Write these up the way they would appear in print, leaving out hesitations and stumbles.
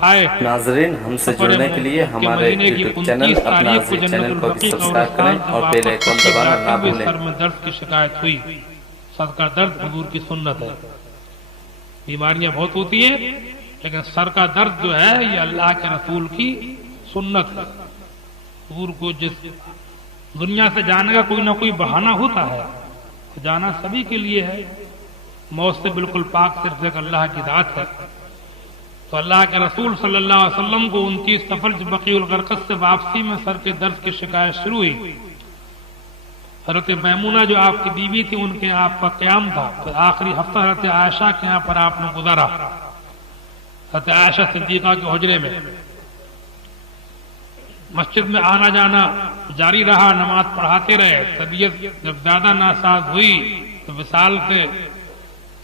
آئے ناظرین ہم سے جڑنے کے لیے ہمارے یوٹیوب چینل اپنا عزیز چینل کو بھی سبسکرائب کریں اور بیل آئیکن دبانا نہ بھولیں۔ سر میں درد کی شکایت ہوئی، سر کا درد حضور کی سنت ہے۔ بیماریاں بہت ہوتی ہیں لیکن سر کا درد جو ہے یہ اللہ کے رسول کی سنت ہے۔ حضور کو جس دنیا سے جانے کا کوئی نہ کوئی بہانہ ہوتا ہے، جانا سبھی کے لیے ہے، موت سے بالکل پاک صرف ایک اللہ کی ذات ہے۔ تو اللہ کے رسول صلی اللہ علیہ وسلم کو 29 سفر بقیع الغرقد سے واپسی میں سر کے درد کی شکایت شروع ہوئی۔ حضرت میمونہ جو آپ کی بیوی تھی ان کے آپ کا قیام تھا، پھر آخری ہفتہ حضرت عائشہ کے یہاں پر آپ نے گزارا، حضرت عائشہ صدیقہ کے حجرے میں۔ مسجد میں آنا جانا جاری رہا، نماز پڑھاتے رہے۔ طبیعت جب زیادہ ناساز ہوئی تو وصال سے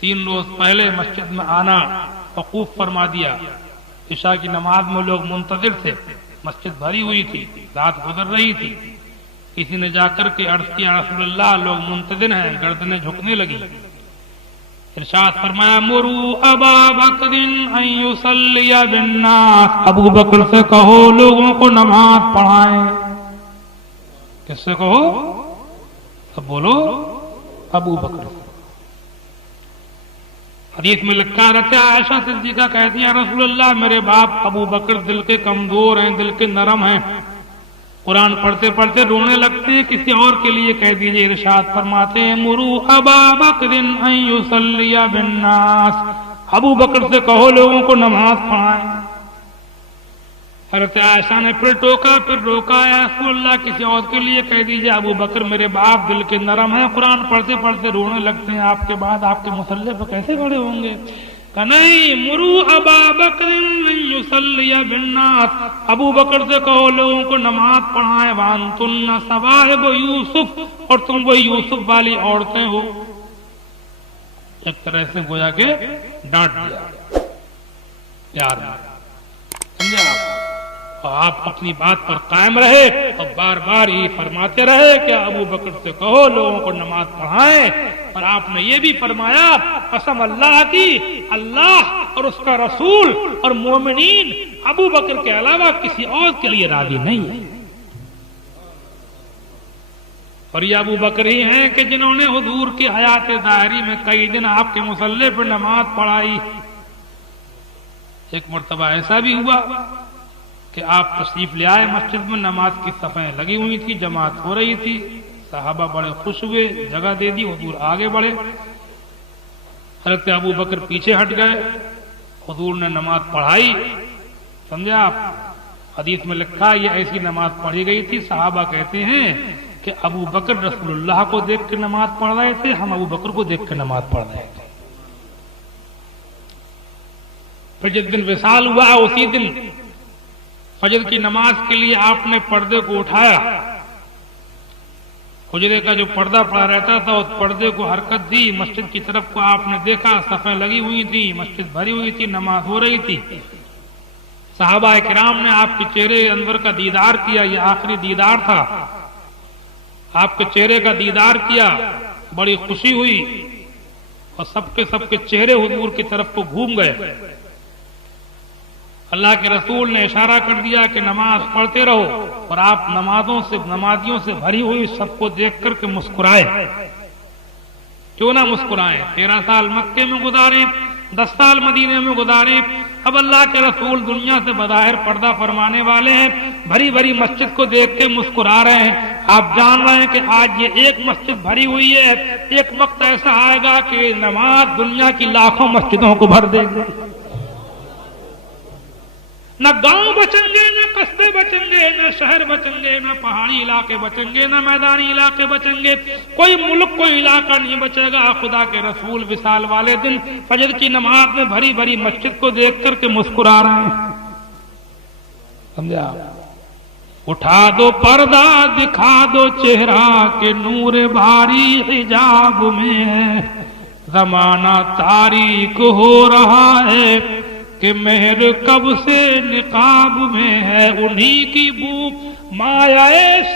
3 روز پہلے مسجد میں آنا وقوف فرما دیا۔ عشاء کی نماز میں لوگ منتظر تھے، مسجد بھری ہوئی تھی، رات گزر رہی تھی۔ کسی نے جا کر کے عرض کیا رسول اللہ لوگ منتظر ہیں، گردنیں جھکنے لگی۔ ارشاد فرمایا مرو ابا بکر ان یصلی بالناس، ابو بکر سے کہو لوگوں کو نماز پڑھائیں۔ کس سے کہو؟ اب بولو ابو بکر۔ حدیث میں لکھا رہتا ہے عائشہ صدیقہ کہتی ہیں رسول اللہ میرے باپ ابو بکر دل کے کمزور ہیں، دل کے نرم ہیں، قرآن پڑھتے پڑھتے رونے لگتے ہیں، کسی اور کے لیے کہہ دیجئے۔ ارشاد فرماتے ہیں مرو ابا بکر ان یصلی بالناس، ابو بکر سے کہو لوگوں کو نماز پڑھائیں۔ حضرت عائشہ نے پھر ٹوکا، پھر روکا، یا رسول اللہ کسی اور کے لیے کہہ دیجئے ابو بکر میرے باپ دل کے نرم ہیں، قرآن پڑھتے پڑھتے رونے لگتے ہیں، آپ کے بعد آپ کے مصلی پہ کیسے کھڑے ہوں گے؟ کہ نہیں مرو ابا بکر ان یصلی بالناس، ابو بکر سے کہو لوگوں کو نماز پڑھائیں۔ وانتن صواحب یوسف، اور تم وہ یوسف والی عورتیں ہو۔ ایک طرح سے گویا کہ ڈانٹ دیا پیار میں، سمجھے آپ؟ آپ اپنی بات پر قائم رہے اور بار بار یہ فرماتے رہے کہ ابو بکر سے کہو لوگوں کو نماز پڑھائیں۔ اور آپ نے یہ بھی فرمایا قسم اللہ کی، اللہ اور اس کا رسول اور مومنین ابو بکر کے علاوہ کسی اور کے لیے راضی نہیں ہے۔ اور یہ ابو بکر ہی ہیں کہ جنہوں نے حضور کی حیات ظاہری میں کئی دن آپ کے مصلی پر نماز پڑھائی۔ ایک مرتبہ ایسا بھی ہوا کہ آپ تشریف لے آئے مسجد میں، نماز کی صفیں لگی ہوئی تھی، جماعت ہو رہی تھی، صحابہ بڑے خوش ہوئے، جگہ دے دی، حضور آگے بڑھے، حضرت ابو بکر پیچھے ہٹ گئے، حضور نے نماز پڑھائی۔ سمجھے آپ؟ حدیث میں لکھا یہ ایسی نماز پڑھی گئی تھی، صحابہ کہتے ہیں کہ ابو بکر رسول اللہ کو دیکھ کے نماز پڑھ رہے تھے، ہم ابو بکر کو دیکھ کے نماز پڑھ رہے تھے۔ پھر جس دن وصال ہوا اسی دن فجر کی نماز کے لیے آپ نے پردے کو اٹھایا، حجرے کا جو پردہ پڑا رہتا تھا اس پردے کو حرکت دی، مسجد کی طرف کو آپ نے دیکھا، صفیں لگی ہوئی تھی، مسجد بھری ہوئی تھی، نماز ہو رہی تھی۔ صحابہ کرام نے آپ کے چہرے انور کا دیدار کیا، یہ آخری دیدار تھا، آپ کے چہرے کا دیدار کیا، بڑی خوشی ہوئی، اور سب کے چہرے حضور کی طرف کو گھوم گئے۔ اللہ کے رسول نے اشارہ کر دیا کہ نماز پڑھتے رہو، اور آپ نمازیوں سے بھری ہوئی سب کو دیکھ کر کے مسکرائے۔ کیوں نہ مسکرائیں؟ 13 سال مکے میں گزارے، 10 سال مدینے میں گزارے، اب اللہ کے رسول دنیا سے بظاہر پردہ فرمانے والے ہیں، بھری بھری مسجد کو دیکھ کے مسکرا رہے ہیں۔ آپ جان رہے ہیں کہ آج یہ ایک مسجد بھری ہوئی ہے، ایک وقت ایسا آئے گا کہ نماز دنیا کی لاکھوں مسجدوں کو بھر دے گی۔ نہ گاؤں بچیں گے، نہ قصبے بچیں گے، نہ شہر بچیں گے، نہ پہاڑی علاقے بچیں گے، نہ میدانی علاقے بچیں گے، کوئی ملک کوئی علاقہ نہیں بچے گا۔ خدا کے رسول وصال والے دن فجر کی نماز میں بھری بھری مسجد کو دیکھ کر کے مسکرا رہے ہیں۔ سمجھا؟ اٹھا دو پردہ دکھا دو چہرہ کہ نور بھاری حجاب میں ہے، زمانہ تاریک ہو رہا ہے کہ مہر کب سے نقاب میں ہے، انہی کی بو مایا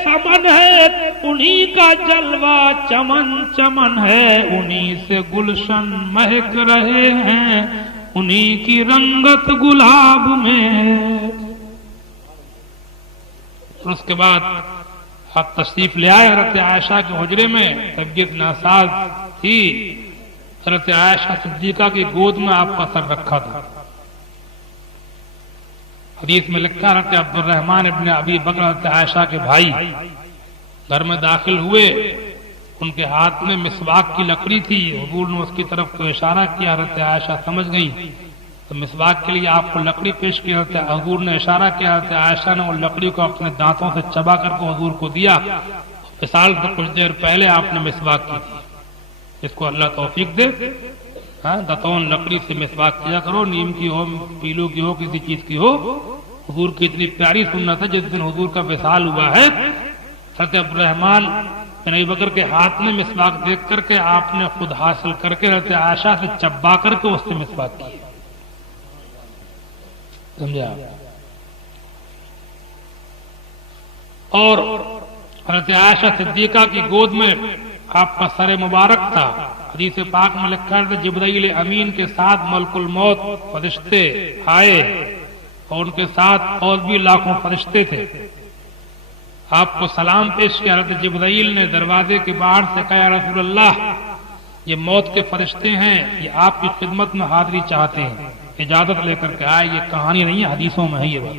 سمن ہے، انہی کا جلوہ چمن چمن ہے، انہی سے گلشن مہک رہے ہیں، انہی کی رنگت گلاب میں. اس کے بعد آپ تشریف لے آئے حضرت عائشہ کے حجرے میں. طبیعت ناساز تھی. حضرت عائشہ صدیقہ کی گود میں آپ کا سر رکھا تھا. حدیث میں لکھا حضرت عبد الرحمن ابن ابی بکر حضرت عائشہ کے بھائی گھر میں داخل ہوئے. ان کے ہاتھ میں مسواک کی لکڑی تھی. حضور نے اس کی طرف کو اشارہ کیا. حضرت عائشہ سمجھ گئی تو مسواک کے لیے آپ کو لکڑی پیش کی. حضور نے اشارہ کیا. حضرت عائشہ نے وہ لکڑی کو اپنے دانتوں سے چبا کر کے حضور کو دیا. وصال سے کچھ دیر پہلے آپ نے مسواک کی تھی. اس کو اللہ توفیق دے. دتون لکڑی سے مسواک کیا کرو. نیم کی ہو, پیلو کی ہو, کسی چیز کی ہو. حضور کی اتنی پیاری سنت ہے. جس دن حضور کا وصال ہوا ہے حضرت عبد الرحمن بن ابی بکر کے ہاتھ میں مسواک دیکھ کر کے آپ نے خود حاصل کر کے حضرت عائشہ سے چبا کر کے اس سے مسواک کی. سمجھا. اور حضرت عائشہ صدیقہ کی گود میں آپ کا سر مبارک تھا. حدیث پاک میں لکھا ہے جبرائیل امین کے ساتھ ملک الموت فرشتے آئے اور ان کے ساتھ اور بھی لاکھوں فرشتے تھے. آپ کو سلام پیش کیا. حضرت جبرائیل نے دروازے کے باہر سے کہا یا رسول اللہ یہ موت کے فرشتے ہیں, یہ آپ کی خدمت میں حاضری چاہتے ہیں, اجازت لے کر کے آئے. یہ کہانی نہیں ہے, حدیثوں میں ہے یہ بات.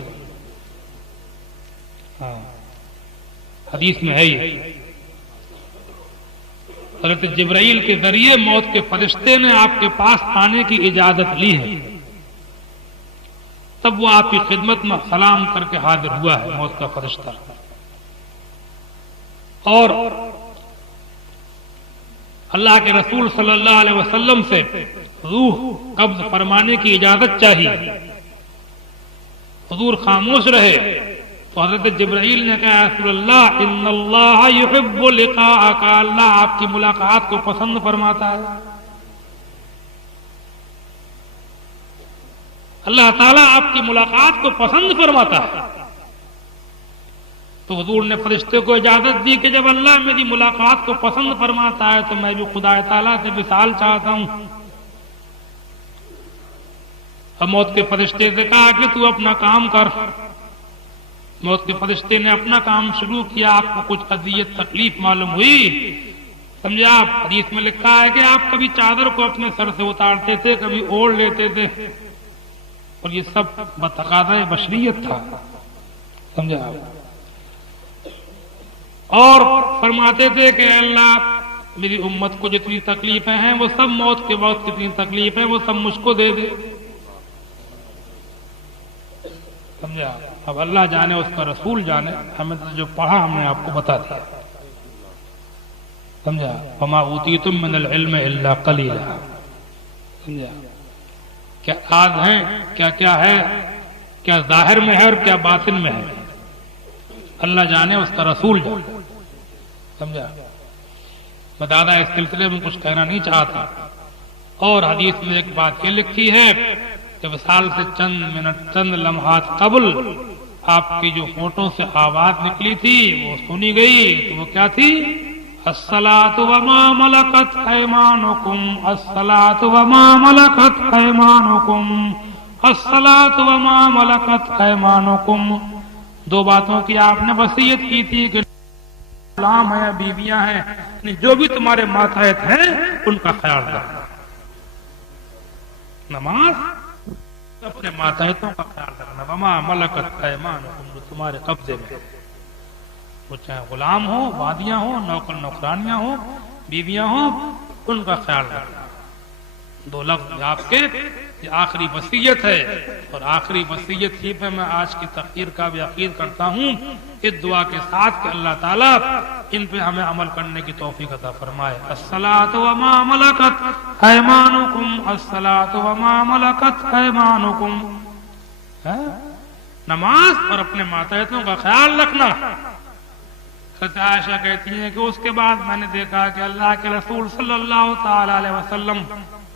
حدیث میں ہے یہ. حضرت جبرائیل کے ذریعے موت کے فرشتے نے آپ کے پاس آنے کی اجازت لی ہے. تب وہ آپ کی خدمت میں سلام کر کے حاضر ہوا ہے موت کا فرشتہ. اور اللہ کے رسول صلی اللہ علیہ وسلم سے روح قبض فرمانے کی اجازت چاہیے. حضور خاموش رہے تو حضرت جبرائیل نے کہا رسول اللہ ان اللہ یحب لقاءک, اللہ آپ کی ملاقات کو پسند فرماتا ہے. اللہ تعالیٰ آپ کی ملاقات کو پسند فرماتا ہے. تو حضور نے فرشتے کو اجازت دی کہ جب اللہ میری ملاقات کو پسند فرماتا ہے تو میں بھی خدا تعالیٰ سے وصال چاہتا ہوں. اب موت کے فرشتے سے کہا کہ تو اپنا کام کر. موت کے فرشتے نے اپنا کام شروع کیا. آپ کو کچھ اذیت تکلیف معلوم ہوئی, سمجھا. آپ حدیث میں لکھا ہے کہ آپ کبھی چادر کو اپنے سر سے اتارتے تھے, کبھی اوڑھ لیتے تھے, اور یہ سب بتقاضۂ بشریت تھا. سمجھا. اور فرماتے تھے کہ اللہ میری امت کو جتنی تکلیفیں ہیں وہ سب موت کے وقت جتنی تکلیفیں وہ سب مجھ کو دے دے. سمجھا. اب اللہ جانے اس کا رسول جانے, ہمیں جو پڑھا ہم نے آپ کو بتا دیا. سمجھا. وما اوتیتم من العلم الا قلیلا. سمجھا. کیا راز ہیں, کیا کیا ہے, کیا ظاہر میں ہے اور کیا باطن میں ہے, اللہ جانے اس کا رسول جانے. سمجھا. میں دادا اس سلسلے میں کچھ کہنا نہیں چاہتا. اور حدیث میں ایک بات یہ لکھی ہے کہ وصال سے چند منٹ چند لمحات قبل آپ کی جو ہونٹوں سے آواز نکلی تھی وہ سنی گئی. تو وہ کیا تھی؟ الصلاۃ وما ملکت ایمانکم, الصلاۃ وما ملکت ایمانکم, الصلاۃ وما ملکت ایمانکم. دو باتوں کی آپ نے وصیت کی تھی کہ غلام ہیں, بیویاں ہیں, جو بھی تمہارے ماتحت ہیں ان کا خیال رکھنا. نماز اپنے ماتحتوں کا خیال رکھنا. وما ملکت ایمانکم, جو تمہارے قبضے میں, وہ چاہے غلام ہو, وادیاں ہو, نوکر نوکرانیاں ہو, بیویاں ہوں, ان کا خیال رکھنا. دو لفظ آپ کے یہ آخری وصیت ہے. اور آخری وصیت ہی پہ میں آج کی تقریر کا بھی عقید کرتا ہوں اس دعا کے ساتھ کہ اللہ تعالیٰ ان پہ ہمیں عمل کرنے کی توفیق عطا فرمائے. الصلاۃ وما ملکت ایمانکم, الصلاۃ وما ملکت ایمانکم. نماز اور اپنے ماتحتوں کا خیال رکھنا. حضرت عائشہ کہتی ہیں کہ اس کے بعد میں نے دیکھا کہ اللہ کے رسول صلی اللہ تعالی علیہ وسلم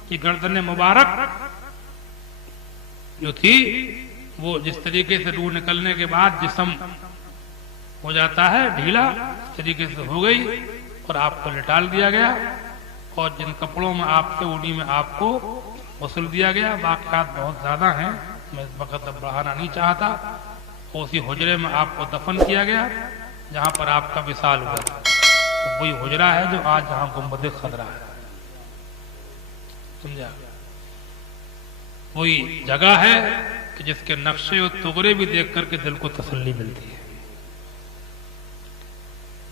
کی گردن مبارک جو تھی وہ جس طریقے سے روح نکلنے کے بعد جسم ہو جاتا ہے ڈھیلا, اس طریقے سے ہو گئی اور آپ کو لٹال دیا گیا. اور جن کپڑوں میں آپ تھے انہی میں آپ کو غسل دیا گیا. واقعات بہت زیادہ ہیں, میں اس وقت اب بڑھانا نہیں چاہتا. اسی حجرے میں آپ کو دفن کیا گیا جہاں پر آپ کا وصال ہوا. وہی حجرہ ہے جو آج جہاں گنبد خضرا ہے, سمجھا؟ وہی جگہ ہے کہ جس کے نقشے اور تغرے بھی دیکھ کر کے دل کو تسلی ملتی ہے,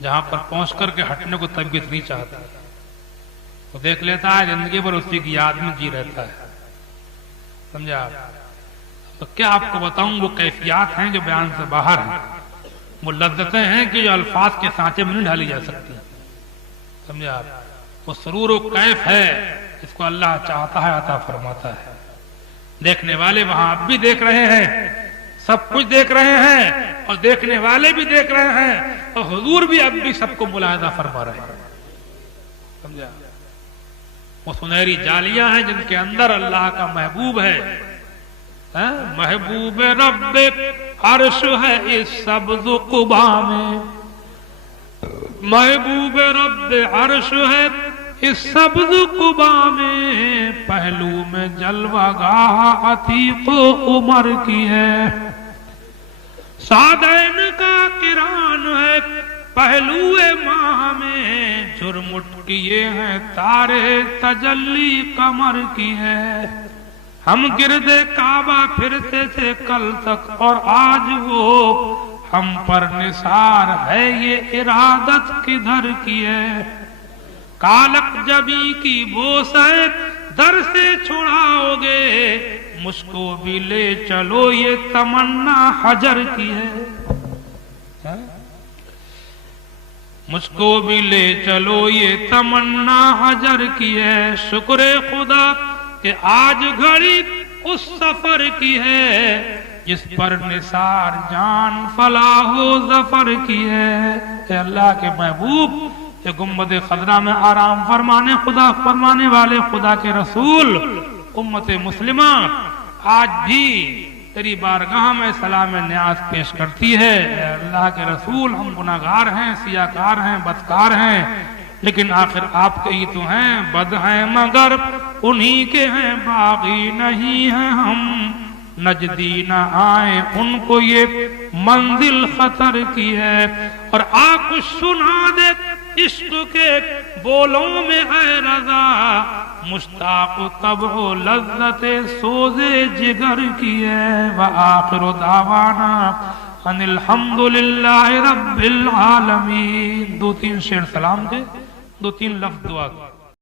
جہاں پر پہنچ کر کے ہٹنے کو طبیعت نہیں چاہتا. وہ دیکھ لیتا ہے زندگی پر اسی کی یاد میں جی رہتا ہے, سمجھا؟ تو کیا آپ کو بتاؤں, وہ کیفیات ہیں جو بیان سے باہر ہیں, وہ لذتیں ہیں کہ جو الفاظ کے سانچے میں نہیں ڈالی جا سکتی, سمجھا؟ وہ سرور و کیف ہے جس کو اللہ چاہتا ہے عطا فرماتا ہے. دیکھنے والے وہاں اب بھی دیکھ رہے ہیں, سب کچھ دیکھ رہے ہیں, اور دیکھنے والے بھی دیکھ رہے ہیں, اور حضور بھی اب بھی سب کو ملاحظہ فرما رہے ہیں, سمجھا؟ وہ سنہری جالیاں ہیں جن کے اندر اللہ کا محبوب ہے. محبوب رب عرش ہے اس سبز قبا میں, محبوب رب عرش ہے اس سبز قبا میں, پہلو میں جلوہ گاہ عتیق و عمر کی ہے, سعدین کا کران ہے پہلو ماہ میں, جھرمٹ کیے ہیں تارے تجلی قمر کی ہے. ہم گرد کعبہ پھرتے تھے کل تک اور آج وہ ہم پر نثار ہے, یہ ارادت کدھر کی ہے. کالک جبی کی بوسے در سے چھڑاؤ گے, مجھ کو بھی لے چلو یہ تمنا حجر کی ہے, مجھ کو بھی لے چلو یہ تمنا حجر کی ہے. شکر خدا کہ آج گھڑی اس سفر کی ہے جس پر نثار جان فلاح و ظفر کی ہے. اے اللہ کے محبوب, یہ گنبد خضرا میں آرام فرمانے والے خدا کے رسول, امت مسلمہ آج بھی تیری بارگاہ میں سلام نیاز پیش کرتی ہے. اے اللہ کے رسول, ہم گناہگار ہیں, سیاکار ہیں, بدکار ہیں, لیکن آخر آپ کے ہی تو ہیں. بد ہیں مگر انہی کے ہیں, باغی نہیں ہیں ہم, نجدی نہ آئیں ان کو یہ منزل خطر کی ہے. اور آپ سنا دے عشق کے بولوں میں اے رضا, مشتاق طبع و لذت سوز جگر کی ہے. وآخر دعوانا ان الحمدللہ رب العالمین. 2-3 شعر سلام کے, 2-3 لفظ دعا.